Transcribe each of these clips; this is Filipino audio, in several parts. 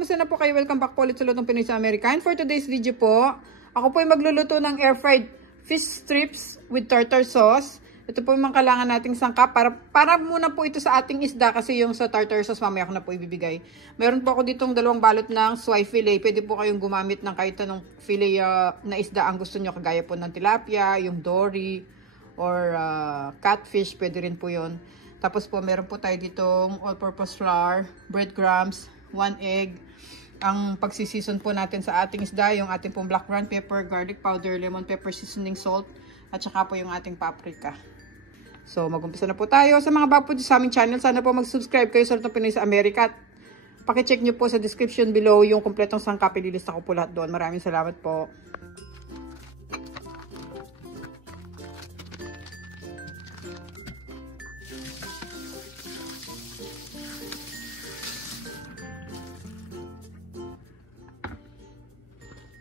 kumusta na po kayo? Welcome back po ulit sa Lutong Pinoy sa Amerika. And for today's video po, ako po ay magluluto ng air-fried fish strips with tartar sauce. Ito po yung mga kailangan nating sangkap. Para muna po ito sa ating isda kasi yung sa tartar sauce mamaya ko na po ibibigay. Meron po ako ditong 2 balot ng swai fillet. Pwede po kayong gumamit ng kahit anong fillet na isda ang gusto nyo. Kagaya po ng tilapia, yung dory, or catfish. Pwede rin po yun. Tapos po, meron po tayo ditong all-purpose flour, breadcrumbs, 1 egg. Ang pagsisison po natin sa ating isda, yung ating pong black ground pepper, garlic powder, lemon pepper, seasoning salt, at saka po yung ating paprika. So, mag-umpisa na po tayo. Sa mga bago po sa aming channel, sana po mag-subscribe kayo sa Lutong Pinoy sa Amerika. At pakicheck nyo po sa description below yung kompletong sangkap. Ililista ko po lahat doon. Maraming salamat po.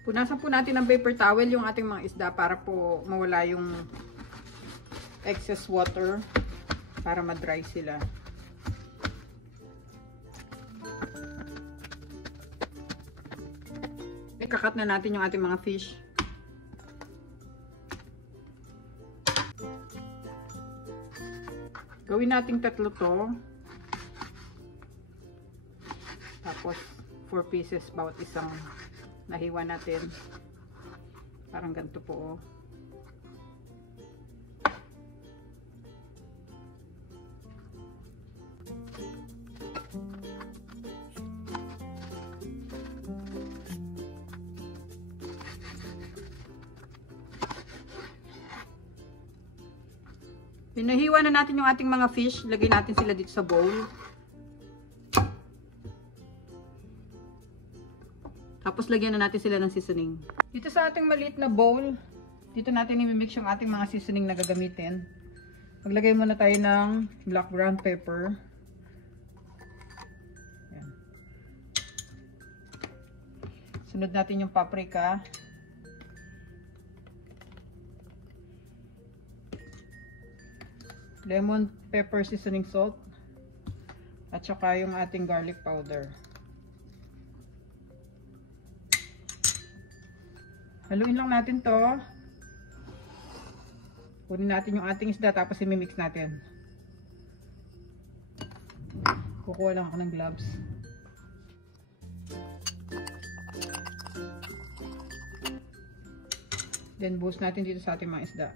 Punasan po natin ng paper towel yung ating mga isda para po mawala yung excess water para ma-dry sila. Ikakat na natin yung ating mga fish. Gawin nating 3 to. Tapos 4 pieces bawat isang nahiwa natin. Parang ganito po, oh. Pinahiwa na natin yung ating mga fish. Lagay natin sila dito sa bowl. Tapos lagyan na natin sila ng seasoning. Dito sa ating maliit na bowl, dito natin i-mix yung ating mga seasoning na gagamitin. Maglagay muna tayo ng black ground pepper. Yan. Sunod natin yung paprika. Lemon pepper seasoning salt. At saka yung ating garlic powder. Haluin lang natin to. Kunin natin yung ating isda tapos i-mix natin. Kukuha lang ako ng gloves. Then buhos natin dito sa ating mga isda.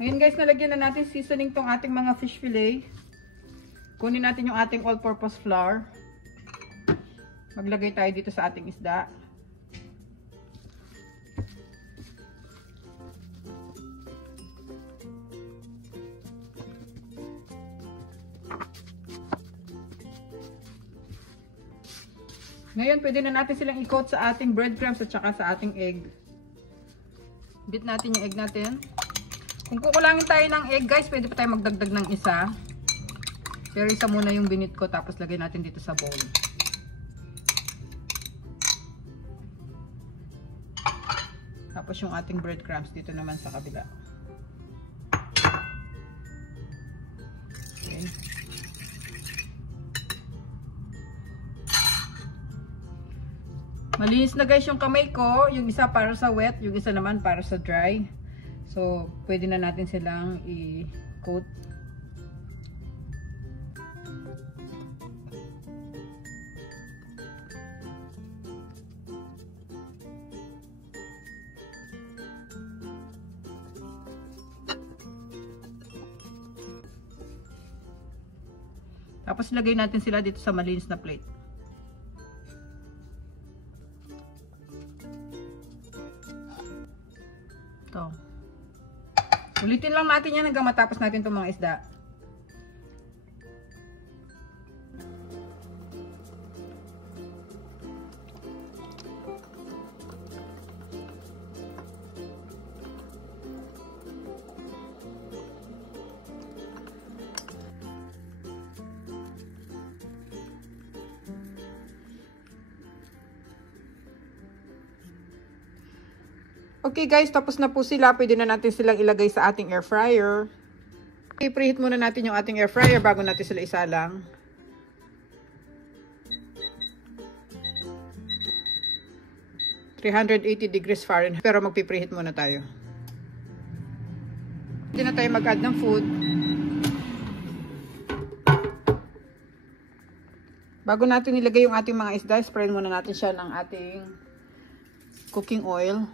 Ngayon guys, nalagyan na natin seasoning tong ating mga fish fillet. Kunin natin yung ating all-purpose flour. Maglagay tayo dito sa ating isda. Ngayon, pwede na natin silang i-coat sa ating breadcrumbs at saka sa ating egg. Beat natin yung egg natin. Kung kukulangin tayo ng egg guys, pwede pa tayo magdagdag ng isa. Pero isa muna yung binit ko tapos lagay natin dito sa bowl. Tapos yung ating breadcrumbs dito naman sa kabila. Okay. Malinis na guys yung kamay ko. Yung isa para sa wet, yung isa naman para sa dry. So, pwede na natin silang i-coat. Tapos, lagay natin sila dito sa malinis na plate. Ito. Ulitin lang natin yan hanggang matapos natin itong mga isda. Okay guys, tapos na po sila. Pwede na natin silang ilagay sa ating air fryer. Okay, preheat muna natin yung ating air fryer bago natin sila isalang. ₱380 pero magpipreheat muna tayo. Hindi na tayo mag-add ng food. Bago natin ilagay yung ating mga isda, spread muna natin siya ng ating cooking oil.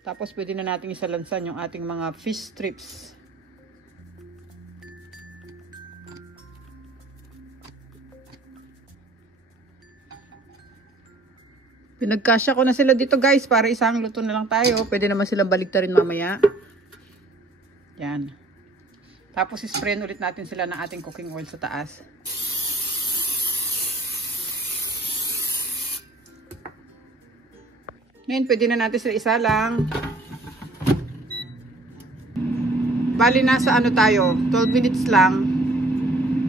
Tapos pwede na natin isalansan yung ating mga fish strips. Pinagkasya ko na sila dito guys para isang luto na lang tayo. Pwede naman silang baliktarin mamaya. Yan. Tapos isprayin ulit natin sila ng ating cooking oil sa taas. Ngayon pwede na natin sila isalang. Bali nasa ano tayo, 12 minutes lang.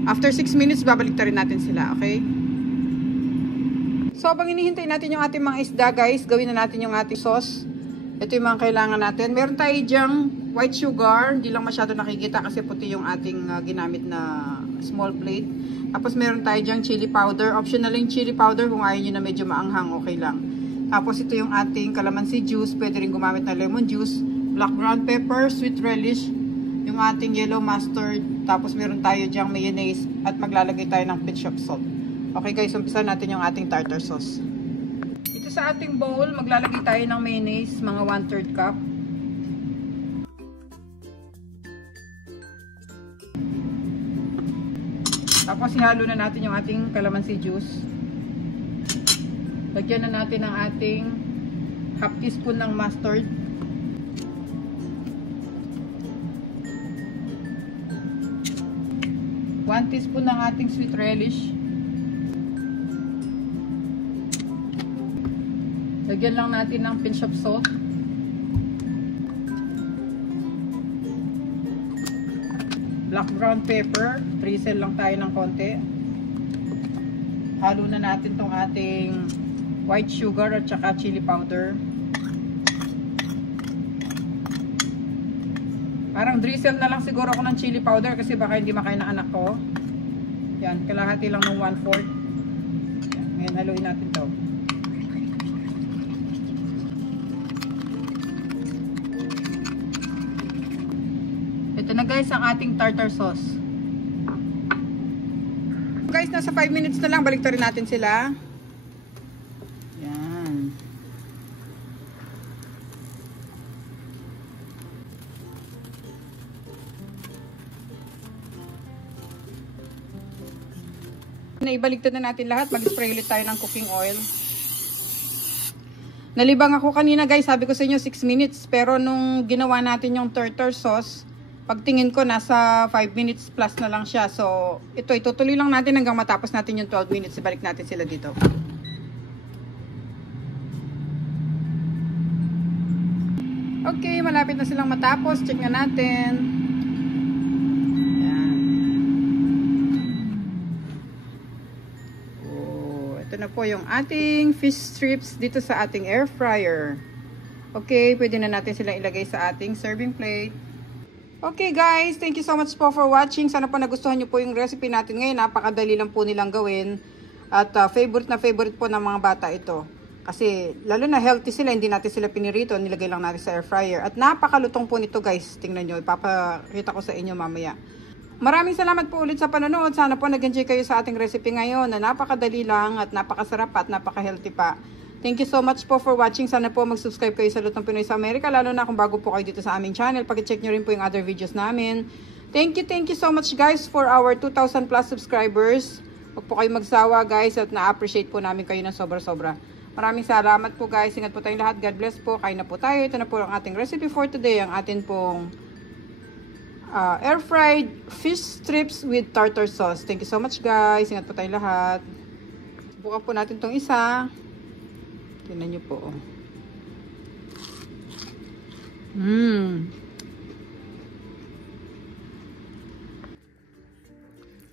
After 6 minutes babaliktarin natin sila, okay? So, habang hinihintay natin yung ating mga isda, guys, gawin na natin yung ating sauce. Ito yung mga kailangan natin. Meron tayo dyang white sugar. Hindi lang masyado nakikita kasi puti yung ating ginamit na small plate. Tapos meron tayo dyang chili powder. Optional yung chili powder kung ayaw nyo na medyo maanghang, okay lang. Tapos ito yung ating calamansi juice. Pwede rin gumamit na lemon juice. Black ground pepper, sweet relish. Yung ating yellow mustard. Tapos meron tayo dyang mayonnaise. At maglalagay tayo ng pinch of salt. Okay guys, umpisa natin yung ating tartar sauce. Ito sa ating bowl, maglalagay tayo ng mayonnaise, mga 1/3 cup. Tapos ihalo na natin yung ating calamansi juice. Lagyan na natin ang ating half teaspoon ng mustard. One teaspoon ng ating sweet relish. Lagyan lang natin ng pinch of salt. Black ground pepper. Drizzle lang tayo ng konti. Halo na natin tong ating white sugar at saka chili powder. Parang drizzle na lang siguro ako ng chili powder kasi baka hindi makain ng anak ko. Yan, kalahati lang ng 1/4. Ngayon haluin natin to. Ito na guys ang ating tartar sauce. Guys, nasa 5 minutes na lang. Baliktarin natin sila. Yan. Naibaliktad na natin lahat. Mag-spray ulit tayo ng cooking oil. Nalibang ako kanina guys. Sabi ko sa inyo 6 minutes. Pero nung ginawa natin yung tartar sauce, pagtingin ko, nasa 5 minutes plus na lang siya. So, ito, itutuloy lang natin hanggang matapos natin yung 12 minutes. Ibalik natin sila dito. Okay, malapit na silang matapos. Check nga natin. Yan. Oh, ito na po yung ating fish strips dito sa ating air fryer. Okay, pwede na natin silang ilagay sa ating serving plate. Okay guys, thank you so much po for watching. Sana po nagustuhan nyo po yung recipe natin ngayon. Napakadali lang po nilang gawin. At favorite na favorite po ng mga bata ito. Kasi lalo na healthy sila, hindi natin sila pinirito. Nilagay lang natin sa air fryer. At napakalutong po nito guys. Tingnan nyo, ipapakita ko sa inyo mamaya. Maraming salamat po ulit sa panonood. Sana po nag-enjoy kayo sa ating recipe ngayon na napakadali lang at napakasarap at napaka-healthy pa. Thank you so much po for watching. Sana po mag-subscribe kayo sa Lutong Pinoy sa Amerika. Lalo na kung bago po kayo dito sa aming channel. Pag-check nyo rin po yung other videos namin. Thank you so much guys for our 2,000 plus subscribers. Huwag po kayo magsawa guys at na-appreciate po namin kayo ng sobra-sobra. Maraming salamat po guys. Ingat po tayong lahat. God bless po. Kain na po tayo. Ito na po ang ating recipe for today. Ang atin pong air fried fish strips with tartar sauce. Thank you so much guys. Ingat po tayong lahat. Bukan po natin tong isa. Tingnan nyo po.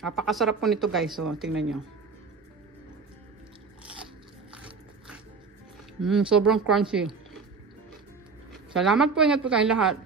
Napakasarap po nito guys. Oh, tingnan nyo. Sobrang crunchy. Salamat po. Ingat po tayong lahat.